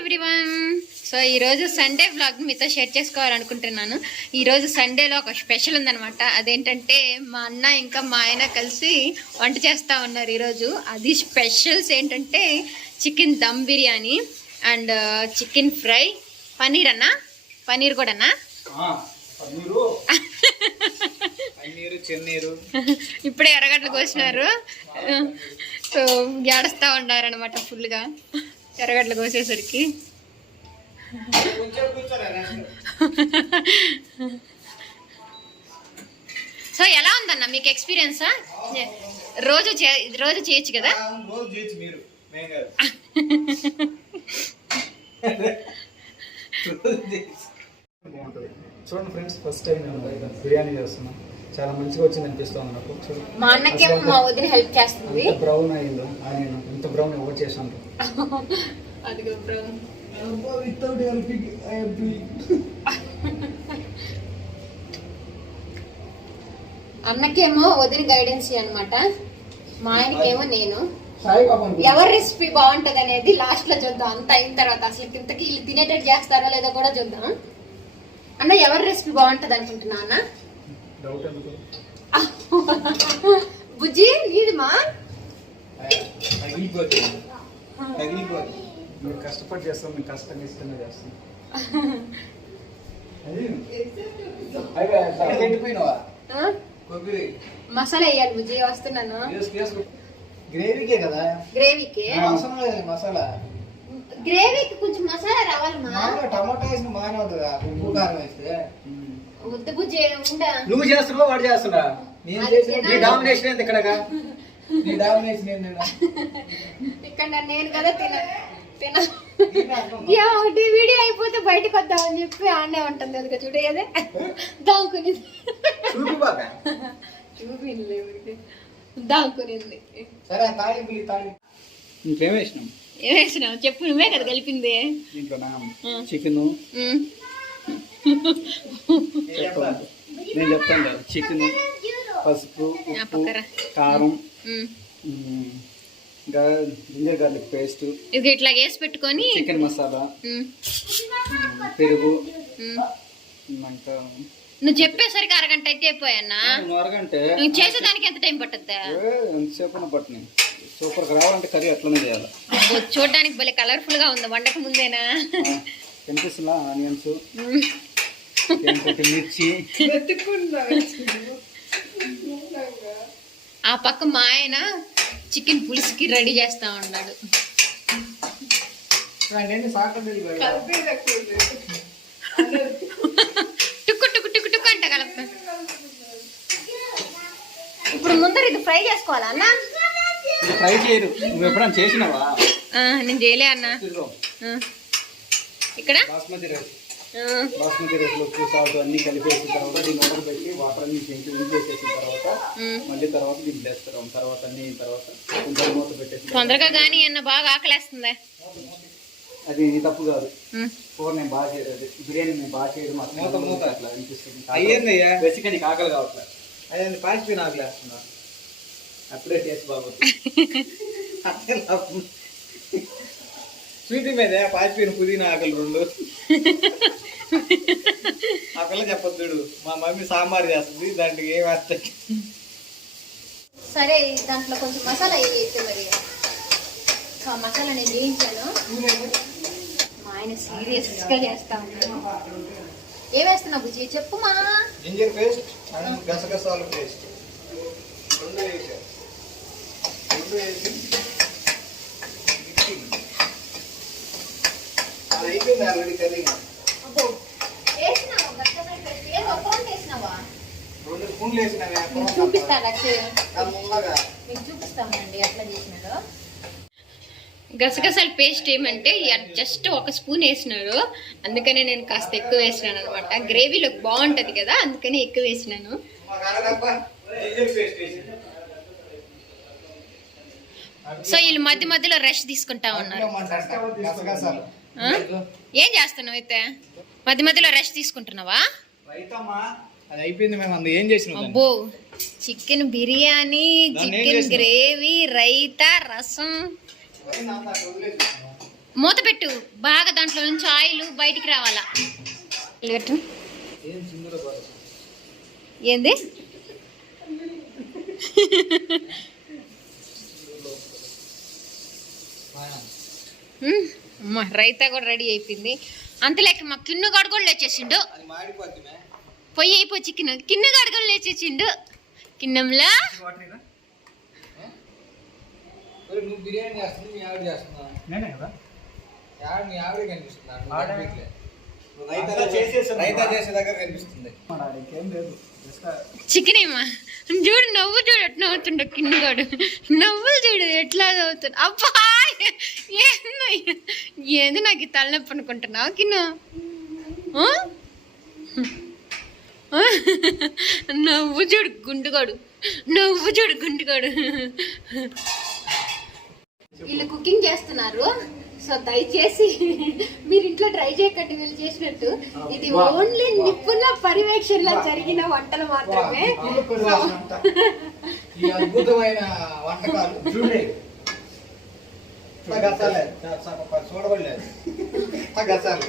Everyone. So ఈరోజు Sunday vlog మీతో share చేసుకోవాలనుకుంటున్నాను. ఈరోజు సండేలో ఒక స్పెషల్ ఉందనమాట అదేంటంటే మా అన్న ఇంకా మా ఆయన కలిసి వంట చేస్తూ ఉన్నారు ఈరోజు. అది స్పెషల్స్ ఏంటంటే chicken dum biryani and chicken fry. Paneer అన్న? పనీర్ కూడా ఇప్పుడే ఎర్రగడ్డలు కోసినారు సో ఏడుస్తూ ఉన్నారనమాట ఫుల్గా ఎర్రగడ్డలు కోసేసరికి. సో ఎలా ఉందన్న మీకు ఎక్స్పీరియన్స్ రోజు రోజు చేయొచ్చు కదా? చూడండి ఫ్రెండ్స్ ఫస్ట్ టైం నేను బిర్యానీ చేస్తున్నా. చాలా మంచిగా వచ్చింది అనిపిస్తుంది నాకు. మా అన్నకేమో మా వదిన హెల్ప్ చేస్తుంది. ఎంత బ్రౌన్ అయిందో. ఎంత బ్రౌన్ ఎవరు చేశాను? అదిగో బ్రో వితౌట్ హెల్పింగ్ అన్నకేమో వదిన గైడెన్స్ అన్నమాట మా ఆయనకేమో నేను. ఎవరి రెసిపీ బాగుంటది అనేది లాస్ట్లో చూద్దాం. అంత అయిన తర్వాత అసలు ఇంతకి వీళ్ళు తినేటట్టు చేస్తారా లేదో కూడా చూద్దాం. అన్న ఎవరి రెసిపీ బాగుంటది అనుకుంటున్నా అన్న? డౌట్ ఎందుకు? బుజ్జి నీది మా? తగిలిపోతుంది తగిలిపోతుంది మీరు కష్టపడి చేస్తాం మేము కష్టంగా ఇష్టంగా చేస్తాం మసాలా వేయాలి బుజ్జి వస్తున్నాను. గ్రేవీకే కదా? గ్రేవీకి. అవసరం లేదు మసాలా. గ్రేవీకి కొంచెం మసాలా రావాలి మా టమాటా వేసిన బాగానే ఉంటుంది ఉప్పు కారం వేస్తే. నువ్వు చేస్తున్నావు వాడు చేస్తున్నా. నీ డామినేషన్ ఏంది ఇక్కడ నీ డామినేషన్ ఏంది ఇక్కడ? నేను కదా తిన తిన ఒకటి వీడియో అయిపోతే బయటకు వద్దామని చెప్పి ఆడనే ఉంటుంది అది చూడే అదే దాంకునింది చూపి బాగా చూపించలే ఊరికే. దాంకునింది సరే తాళింపు ఈ తాళింపు. ఇంకేం వేసినాం ఏం వేసినావు? చెప్పు నువ్వే కదా కలిపింది. చికెన్? నేను చెప్తాను కదా చికెన్ పసుపు ఉప్పు. కారం ఇంకా జింజర్ గార్లిక్ పేస్ట్ ఇది ఇట్లా వేసి పెట్టుకొని చికెన్ మసాలా పెరుగు. ఇంకా నువ్వు చెప్పేసరికి అరగంట అయితే అయిపోయానా అరగంటే చేసేదానికి ఎంత టైం పట్టుద్దా? ఎంతసేపు పట్టినాయి. సూపర్గా రావాలంటే కర్రీ అట్లనే చేయాలి. చూడ్డానికి భలే కలర్ఫుల్గా ఉంది వండక ముందేనా? ఆ, కనిపిస్తుందా? ఆనియన్స్? మిర్చి. ఆ పక్క మా ఆయన చికెన్ పులుసుకి రెడీ చేస్తా ఉన్నాడు. టుక్కు టుక్కు టుక్కు టుక్కు అంట కలుపుతా ఇప్పుడు ముందర ఇది ఫ్రై చేసుకోవాలా అన్న? ఫ్రై చేయరు. నువ్వు ఎప్పుడైనా చేసినావా? నేను చేయలే అన్న. ఇక్కడ? బాస్మతి రైస్. బాస్మతి రైస్లో ఉప్పు సాల్ట్ అన్ని కలిపేసిన తర్వాత దీన్ని ఉడక పెట్టి వాటర్ అన్ని పెంచి ఇంకేసేసిన తర్వాత. మళ్ళీ తర్వాత దీన్ని వేస్తారు తర్వాత అన్ని తర్వాత కొంచెం మూత పెట్టేసి తొందరగా కానీ అన్న బాగా ఆకలేస్తుంది? అది నీ తప్పు కాదు. కూర నేను బాగా చేయలేదు. బిర్యానీ నేను బాగా చేయడం మూత, మూత. అట్లా అనిపిస్తుంది. అయ్యిందయ్యా. బేసిక్గా నీకు ఆకలి కావట్లేదు అదే పాచిపోయి నాకు లేస్తున్నా అప్పుడే టేస్ట్ బాగుంది స్వీట్ మీద పాచిపోయిన పుదీనా ఆకలి రెండు? ఆ పిల్ల చెప్పొద్దు చూడు మా మమ్మీ సాంబార్ చేస్తుంది దాంట్లో ఏం వేస్తాయి? సరే దాంట్లో కొంచెం మసాలా వేయైతే మరి? ఆ మసాలా నేను వేయించాను. మా ఆయన సీరియస్గా చేస్తా ఉన్నాను ఏం వేస్తున్నా బుజ్జి? చెప్పు మా జింజర్ పేస్ట్ అండ్ గసగసాల పేస్ట్. రెండు వేసా రెండు వేసి మిక్సింగ్ అది అయిపోయింది ఆల్రెడీ కర్రీ గసగసాలు రెండు స్పూన్లు చూపిస్తామండి చేసినాడో. పేస్ట్ ఏమంటే జస్ట్ ఒక స్పూన్ వేసినాడు. అందుకనే నేను కాస్త ఎక్కువ వేసినాను అనమాట గ్రేవీలో బాగుంటది కదా అందుకని ఎక్కువ వేసినాను. సో వీళ్ళు మధ్య మధ్యలో రెస్ట్ తీసుకుంటా ఉన్నారు? ఏం చేస్తున్నావు అయితే? మధ్య మధ్యలో రెస్ట్ తీసుకుంటున్నావా? రైతమ్మా అది అయిపోయింది మేము అందు. ఏం చేసినాం దాన్ని? అబ్బో chicken biryani chicken? Gravy raita రసం. మూత పెట్టు. బాగా దాంట్లో నుంచి ఆయిల్ బయటికి రావాలా? పెట్టు. ఏంది? అమ్మ రైతా కూడా రెడీ అయిపోయింది. అంతలేక మా కిన్ను గాడు కూడా లేచేసిండు. పొయ్యి అయిపో చికెన్ కిన్ను గాడు కూడా లేచేసిండు. కిన్నంలా? చికెన్ ఏమా చూడు నవ్వు చూడు ఎట్లా నవ్వుతుండ కిన్నుగాడు. నవ్వులు చూడు ఎట్లా నవ్వుతుండు అబ్బా! ఏంది? ఏంది నాకు ఈ తలనొప్పి అనుకుంటున్నావు? కిన్ను? నవ్వు చూడు గుండుగాడు. నవ్వు చూడు గుండుగాడు. వీళ్ళు కుకింగ్ చేస్తున్నారు. సో దయచేసి మీరు ఇంట్లో ట్రై చేయకండి వీళ్ళు చేసినట్టు. ఇది ఓన్లీ నిపుణ పర్యవేక్షణలో జరిగిన వంటలు మాత్రమే. అద్భుతమైన వంటకాలు. చూడే గసాలే చూడబడలేదు గసాలు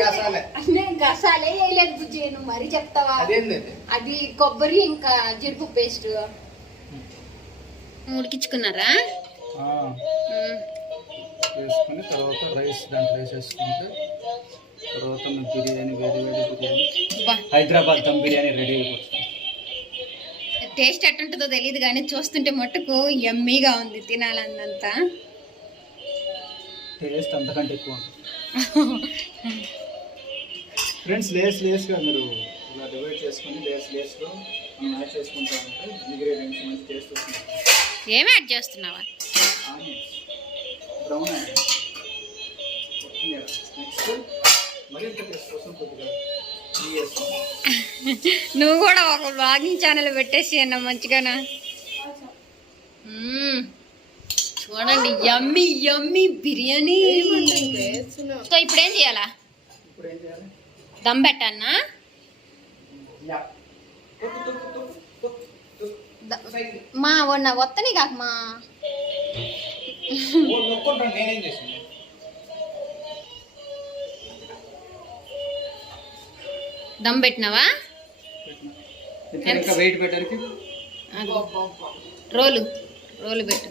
గసాలే నేను గసాలే వేయలేదు బుజ్జి నువ్వు మరీ చెప్తావా? అది? కొబ్బరి ఇంకా జీడిపప్పు పేస్ట్. ఉడికించుకున్నారా? వేసుకొని తర్వాత రైస్ దాంట్లో వేసేసుకుంటే తర్వాత మన బిర్యానీ వేడి వేడి బిర్యానీ. హైదరాబాద్ దమ్ బిర్యానీ రెడీ అయిపోతుంది. టేస్ట్ ఎట్టుంటుందో తెలియదు కానీ చూస్తుంటే మట్టుకు యమ్మీగా ఉంది తినాలన్నంత. టేస్ట్ అంతకంటే ఎక్కువ ఉంటుంది. ఫ్రెండ్స్ లేస్ లేస్గా మీరు ఇలా డివైడ్ చేసుకొని లేస్ లేస్లో మనం యాడ్ చేసుకుంటా ఉంటే ఇంగ్రీడియంట్స్ మంచి టేస్ట్ వస్తుంది. ఏం యాడ్ చేస్తున్నావా? బ్రౌన్ నెక్స్ట్ మరింత టేస్ట్ కోసం కొద్దిగా. నెయ్యి వేసుకోండి నువ్వు కూడా ఒక బ్లాగింగ్ ఛానల్ పెట్టేసి అన్న మంచిగానా. చూడండి యమ్మీ యమ్మీ బిర్యానీ. సో ఇప్పుడు ఏం చేయాలా? దమ్ పెట్టన్నా? మా వన్న వత్తని కాక మా. దమ్ పెట్టినావా. రోలు రోలు పెట్టు.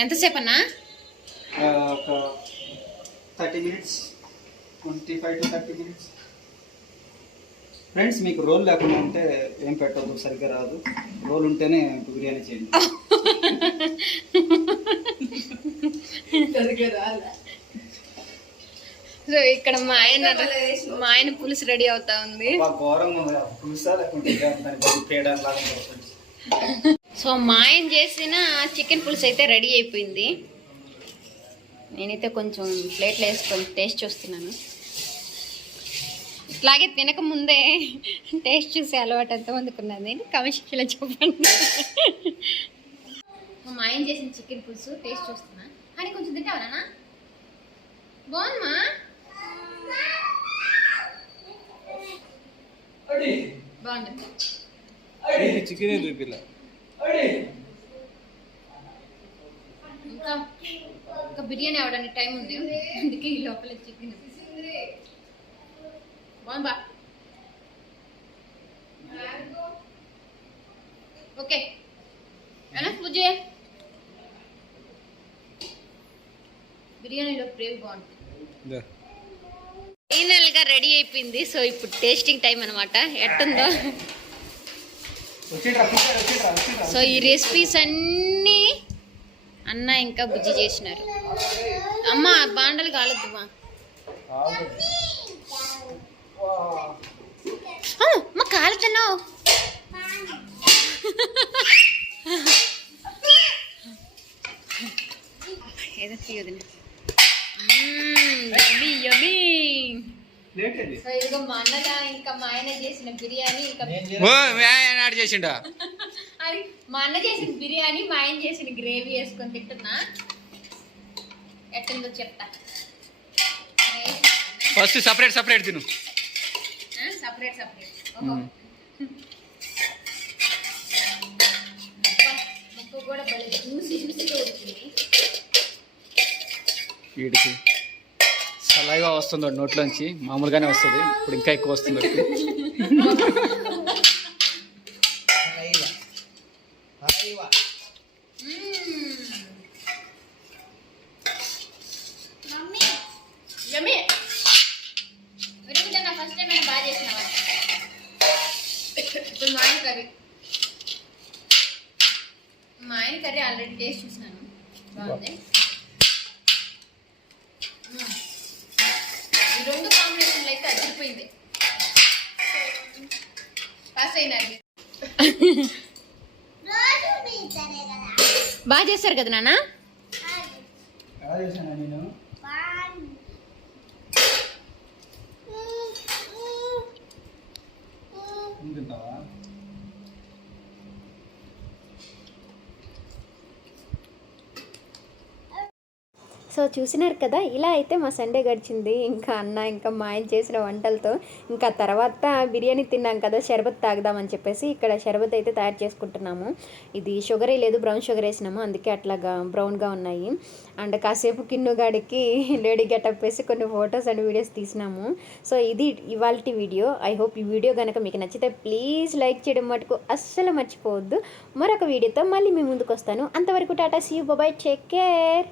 ఎంతసేపు అన్నా ఆ, ఒక thirty minutes twenty five to thirty minutes. Friends మీకు రోల్ లేకుండా ఉంటే ఏం పెట్టదు సరిగ్గా రాదు. రోల్ ఉంటేనే బిర్యానీ చేయండి. సో ఇక్కడ మా ఆయన మా ఆయన పులుసు రెడీ అవుతా ఉంది. బాగా ఘోరంగా ఉంది. పులుసా లేకుంటే సో మా ఆయన చేసిన చికెన్ పులుసు అయితే రెడీ అయిపోయింది. నేనైతే కొంచెం ప్లేట్లో వేసుకొని టేస్ట్ చూస్తున్నాను. ఇట్లాగే తినక ముందే టేస్ట్ చూసే అలవాటు ఎంతమందికి ఉన్నది? కమిషన్లో చెప్పండి. మా ఆయన చేసిన చికెన్ పులుసు టేస్ట్ చూస్తున్నా. కానీ కొంచెం తింటావా బాగుందమ్మా. బాగుంది. చికెనే చూపిల్ల ఇంకా ఇంకా బిర్యానీ అవడానికి టైం ఉంది. అందుకే ఈ లోపల చికెన్. బాగుందా? ఓకే. ఎలా పూజ బిర్యానీలో గ్రేవీ బాగుంటుంది ఫైనల్గా రెడీ అయిపోయింది. సో ఇప్పుడు టేస్టింగ్ టైం అనమాట ఎట్టుందో. సో ఈ రెసిపీస్ అన్నీ అన్న ఇంకా బుజ్జి చేసినారు అమ్మ బాండలు కాలద్దమ్మా ఆగండి. మా కాలుతున్నావు ఏదో తీయదు యమీ? సో ఇదిగో మా అన్నగా ఇంకా మా ఆయన చేసిన బిర్యానీ ఇంకా చేసిండా? అది మా అన్న చేసిన బిర్యానీ మా ఆయన చేసిన గ్రేవీ వేసుకొని తింటున్నా. ఎట్టుందో చెప్తా. ఫస్ట్ సపరేట్ సపరేట్ తిను. Separate separate. ముక్క కూడా భలే వీడికి సలైవా వస్తుందో నోట్లోంచి. మామూలుగానే వస్తుంది. ఇప్పుడు ఇంకా ఎక్కువ వస్తుంది మా ఆయన కర్రీ. మా ఆయన కర్రీ ఆల్రెడీ టేస్ట్ చూసినాను. బాగుంది మ్మ్. ఈ రెండు అదిరిపోయింది పాస్ అయినారు బాగా చేస్తారు కదా. నాన్న? నేను సో చూసినారు కదా ఇలా అయితే మా సండే గడిచింది. ఇంకా అన్న ఇంకా మా ఆయన చేసిన వంటలతో ఇంకా తర్వాత బిర్యానీ తిన్నాం కదా షర్బత్ తాగుదామని చెప్పేసి ఇక్కడ షర్బత్ అయితే తయారు చేసుకుంటున్నాము. ఇది షుగరే లేదు బ్రౌన్ షుగర్ వేసినాము. అందుకే అట్లాగా బ్రౌన్గా ఉన్నాయి. అండ్ కాసేపు కిన్నుగాడికి లేడీ గెటప్ వేసి కొన్ని ఫొటోస్ అండ్ వీడియోస్ తీసినాము. సో ఇది ఇవాళ వీడియో. ఐ హోప్ ఈ వీడియో కనుక మీకు నచ్చితే ప్లీజ్ లైక్ చేయడం మటుకు అస్సలు మర్చిపోవద్దు. మరొక వీడియోతో మళ్ళీ మీ ముందుకు వస్తాను. అంతవరకు tata see bye take care